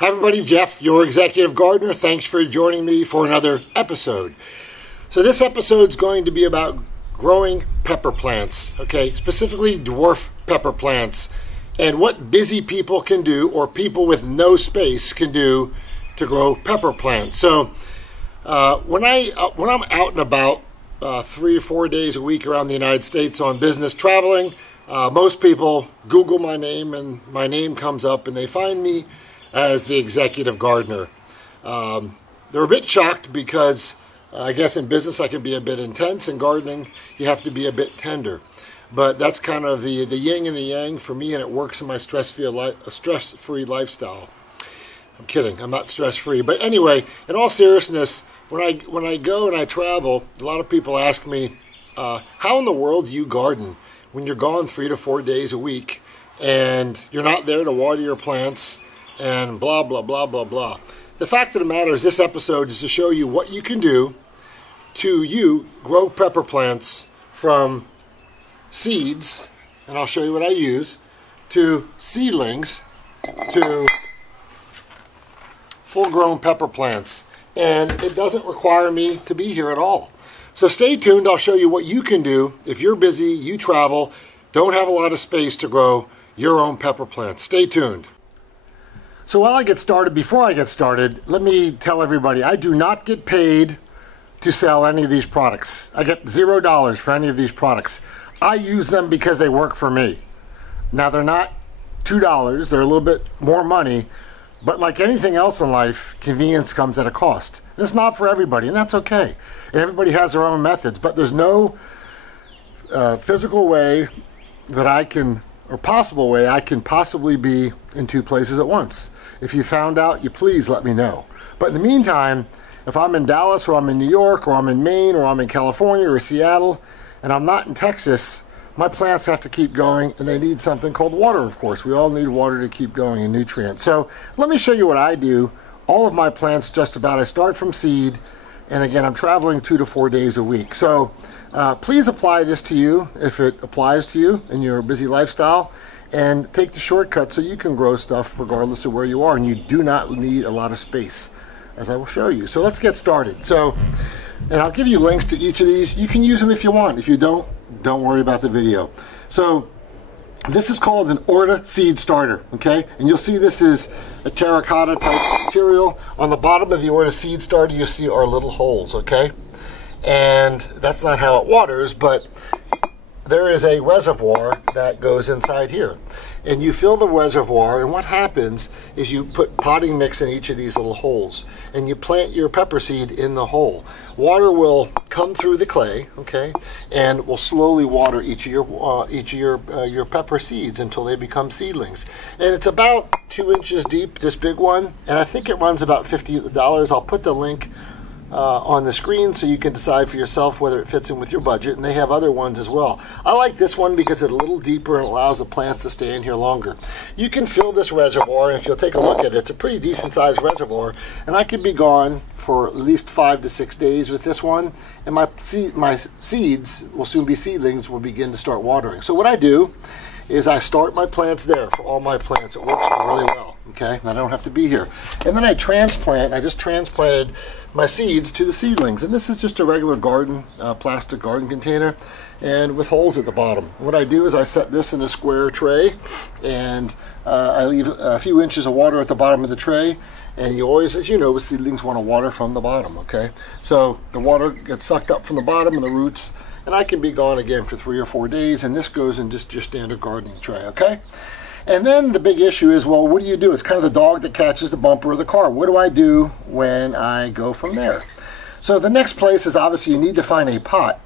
Hi everybody, Jeff, your executive gardener. Thanks for joining me for another episode. So this episode is going to be about growing pepper plants, okay? Specifically dwarf pepper plants and what busy people can do or people with no space can do to grow pepper plants. So when I'm out and about 3 or 4 days a week around the United States on business traveling, most people Google my name and my name comes up and they find me as the executive gardener. They're a bit shocked because I guess in business I can be a bit intense. In gardening you have to be a bit tender. But that's kind of the yin and the yang for me, and it works in my stress-free lifestyle. I'm kidding, I'm not stress-free. But anyway, in all seriousness, when I go and I travel, a lot of people ask me, how in the world do you garden when you're gone 3 to 4 days a week and you're not there to water your plants and blah, blah, blah, blah, blah. The fact of the matter is this episode is to show you what you can do to grow pepper plants from seeds, and I'll show you what I use, to seedlings, to full-grown pepper plants. And it doesn't require me to be here at all. So stay tuned. I'll show you what you can do if you're busy, you travel, don't have a lot of space to grow your own pepper plants. Stay tuned. So before I get started, let me tell everybody, I do not get paid to sell any of these products. I get $0 for any of these products. I use them because they work for me. Now they're not $2, they're a little bit more money, but like anything else in life, convenience comes at a cost. And it's not for everybody, and that's okay. And everybody has their own methods, but there's no physical way that I can, or possible way I can possibly be in 2 places at once. If you found out, you please let me know. But in the meantime, if I'm in Dallas or I'm in New York or I'm in Maine or I'm in California or Seattle and I'm not in Texas, my plants have to keep going and they need something called water, of course. We all need water to keep going and nutrients. So let me show you what I do. All of my plants just about, I start from seed, and again, I'm traveling 2 to 4 days a week. So please apply this to you if it applies to you in your busy lifestyle, and take the shortcut so you can grow stuff regardless of where you are, and you do not need a lot of space, as I will show you. So let's get started. So, and I'll give you links to each of these. You can use them if you want. If you don't worry about the video. So this is called an Orta seed starter, okay? And you'll see this is a terracotta type material. On the bottom of the Orta seed starter you'll see our little holes, okay? And that's not how it waters, but there is a reservoir that goes inside here. And you fill the reservoir, and what happens is you put potting mix in each of these little holes, and you plant your pepper seed in the hole. Water will come through the clay, okay, and will slowly water each of your pepper seeds until they become seedlings. And it's about 2 inches deep, this big one, and I think it runs about $50. I'll put the link on the screen so you can decide for yourself whether it fits in with your budget, and they have other ones as well. I like this one because it's a little deeper and allows the plants to stay in here longer. You can fill this reservoir, and if you'll take a look at it, it's a pretty decent sized reservoir, and I could be gone for at least 5 to 6 days with this one, and my seeds will soon be seedlings, will begin to start watering. So what I do is I start my plants there for all my plants. It works really well, okay? I don't have to be here. And then I transplant. I just transplanted my seeds to the seedlings. And this is just a regular garden, plastic garden container, and with holes at the bottom. What I do is I set this in a square tray, and I leave a few inches of water at the bottom of the tray. And you always, as you know, seedlings want to water from the bottom, okay? So the water gets sucked up from the bottom and the roots, and I can be gone again for 3 or 4 days, and this goes in just your standard gardening tray, okay? And then the big issue is, well, what do you do? It's kind of the dog that catches the bumper of the car. What do I do when I go from there? So the next place is obviously you need to find a pot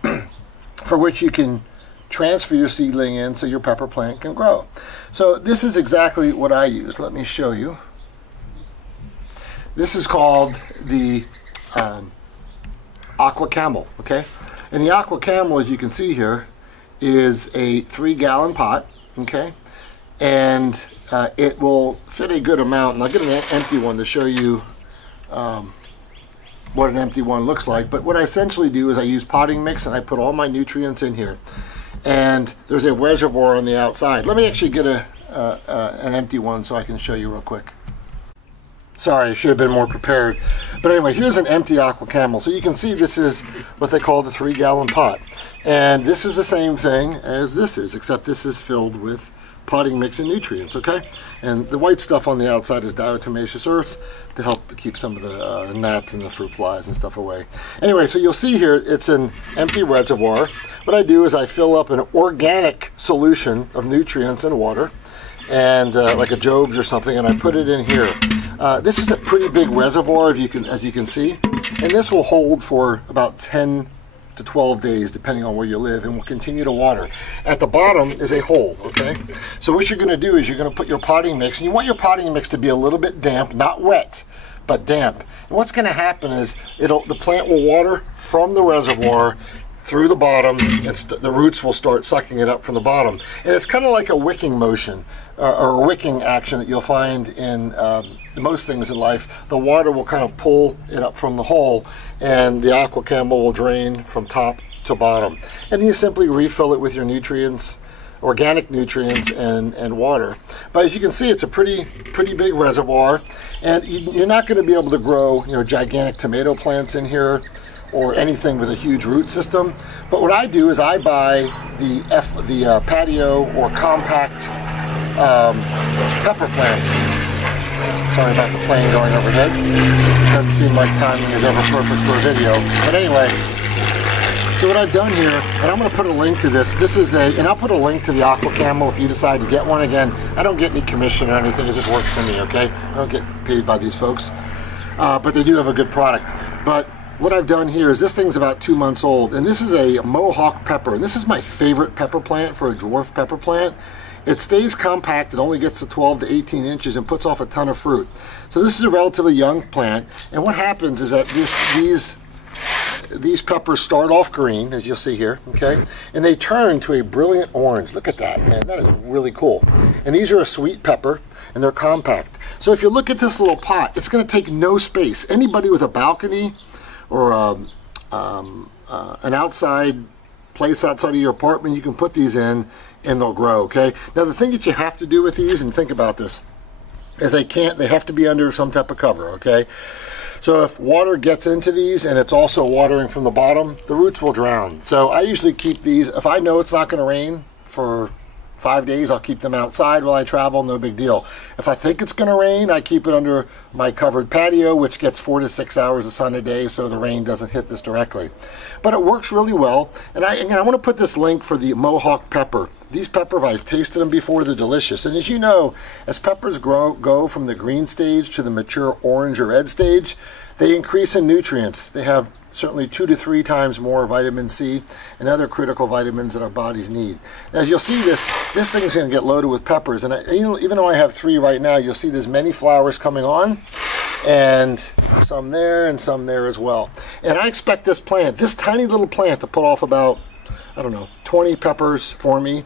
for which you can transfer your seedling in so your pepper plant can grow. So this is exactly what I use. Let me show you. This is called the AquaCamel, okay? And the AquaCamel, as you can see here, is a 3-gallon pot, okay? And it will fit a good amount. And I'll get an empty one to show you what an empty one looks like. But what I essentially do is I use potting mix and I put all my nutrients in here. And there's a reservoir on the outside. Let me actually get an empty one so I can show you real quick. Sorry, I should have been more prepared. But anyway, here's an empty AquaCamel. So you can see this is what they call the 3-gallon pot. And this is the same thing as this is, except this is filled with potting mix and nutrients, okay? And the white stuff on the outside is diatomaceous earth to help keep some of the gnats and the fruit flies and stuff away. Anyway, so you'll see here, it's an empty reservoir. What I do is I fill up an organic solution of nutrients and water, and like a Job's or something, and I put it in here. This is a pretty big reservoir, as you can see, and this will hold for about 10 to 12 days, depending on where you live, and will continue to water. At the bottom is a hole, okay? So what you're going to do is you're going to put your potting mix, and you want your potting mix to be a little bit damp, not wet, but damp. And what's going to happen is the plant will water from the reservoir through the bottom, and the roots will start sucking it up from the bottom. And it's kind of like a wicking motion, or a wicking action that you'll find in most things in life. The water will kind of pull it up from the hole, and the AquaCamel will drain from top to bottom. And you simply refill it with your nutrients, organic nutrients, and water. But as you can see, it's a pretty big reservoir, and you're not going to be able to grow, gigantic tomato plants in here, or anything with a huge root system. But what I do is I buy the patio or compact pepper plants. Sorry about the plane going overhead. Doesn't seem like timing is ever perfect for a video. But anyway, so what I've done here, and I'm going to put a link to this. And I'll put a link to the AquaCamel if you decide to get one. Again, I don't get any commission or anything. It just works for me, okay? I don't get paid by these folks. But they do have a good product. But what I've done here is this thing's about 2 months old, and this is a mohawk pepper, and this is my favorite pepper plant for a dwarf pepper plant. It stays compact, it only gets to 12 to 18 inches and puts off a ton of fruit. So this is a relatively young plant, and what happens is that these peppers start off green, as you'll see here, okay? And they turn to a brilliant orange. Look at that, man, that is really cool. And these are a sweet pepper, and they're compact. So if you look at this little pot, it's gonna take no space. Anybody with a balcony, or an outside place outside of your apartment, you can put these in and they'll grow, okay? Now the thing that you have to do with these, and think about this, is they have to be under some type of cover, okay? So if water gets into these and it's also watering from the bottom, the roots will drown. So I usually keep these, if I know it's not going to rain for 5 days, I'll keep them outside while I travel, no big deal. If I think it's going to rain, I keep it under my covered patio, which gets 4 to 6 hours of sun a day, so the rain doesn't hit this directly. But it works really well. And I want to put this link for the mohawk pepper. These peppers, I've tasted them before, they're delicious. And as you know, as peppers go from the green stage to the mature orange or red stage, they increase in nutrients. They have certainly 2 to 3 times more vitamin C and other critical vitamins that our bodies need. Now, as you'll see, this thing's going to get loaded with peppers, and even though I have 3 right now, you'll see there's many flowers coming on, and some there and some there as well. And I expect this tiny little plant, to put off about, I don't know, 20 peppers for me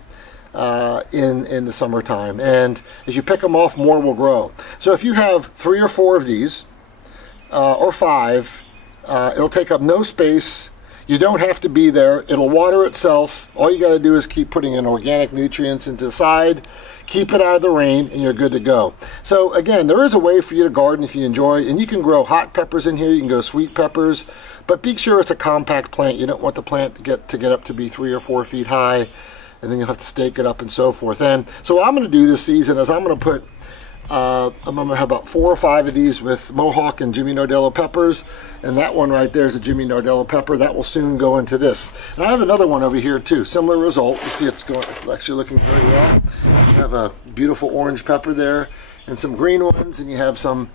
in the summertime. And as you pick them off, more will grow. So if you have 3 or 4 of these, or 5, it'll take up no space. You don't have to be there. It'll water itself. All you got to do is keep putting in organic nutrients into the side, keep it out of the rain, and you're good to go. So again, there is a way for you to garden if you enjoy, and you can grow hot peppers in here. You can grow sweet peppers, but be sure it's a compact plant. You don't want the plant to get up to be 3 or 4 feet high, and then you'll have to stake it up and so forth. And so what I'm going to do this season is I'm going to put I'm going to have about 4 or 5 of these with mohawk and Jimmy Nardello peppers, and that one right there is a Jimmy Nardello pepper. That will soon go into this. And I have another one over here too, similar result. You see it's actually looking very well. You have a beautiful orange pepper there and some green ones, and you have some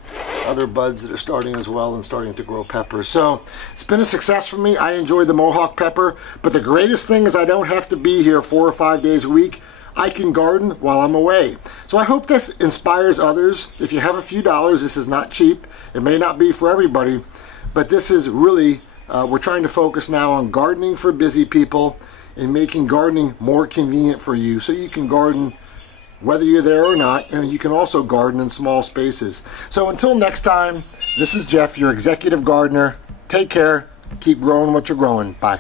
other buds that are starting as well and starting to grow peppers. So it's been a success for me. I enjoy the mohawk pepper, but the greatest thing is I don't have to be here 4 or 5 days a week. I can garden while I'm away. So I hope this inspires others. If you have a few dollars, this is not cheap. It may not be for everybody, but this is really, we're trying to focus now on gardening for busy people and making gardening more convenient for you, so you can garden whether you're there or not, and you can also garden in small spaces. So until next time, this is Jeff, your executive gardener. Take care. Keep growing what you're growing. Bye.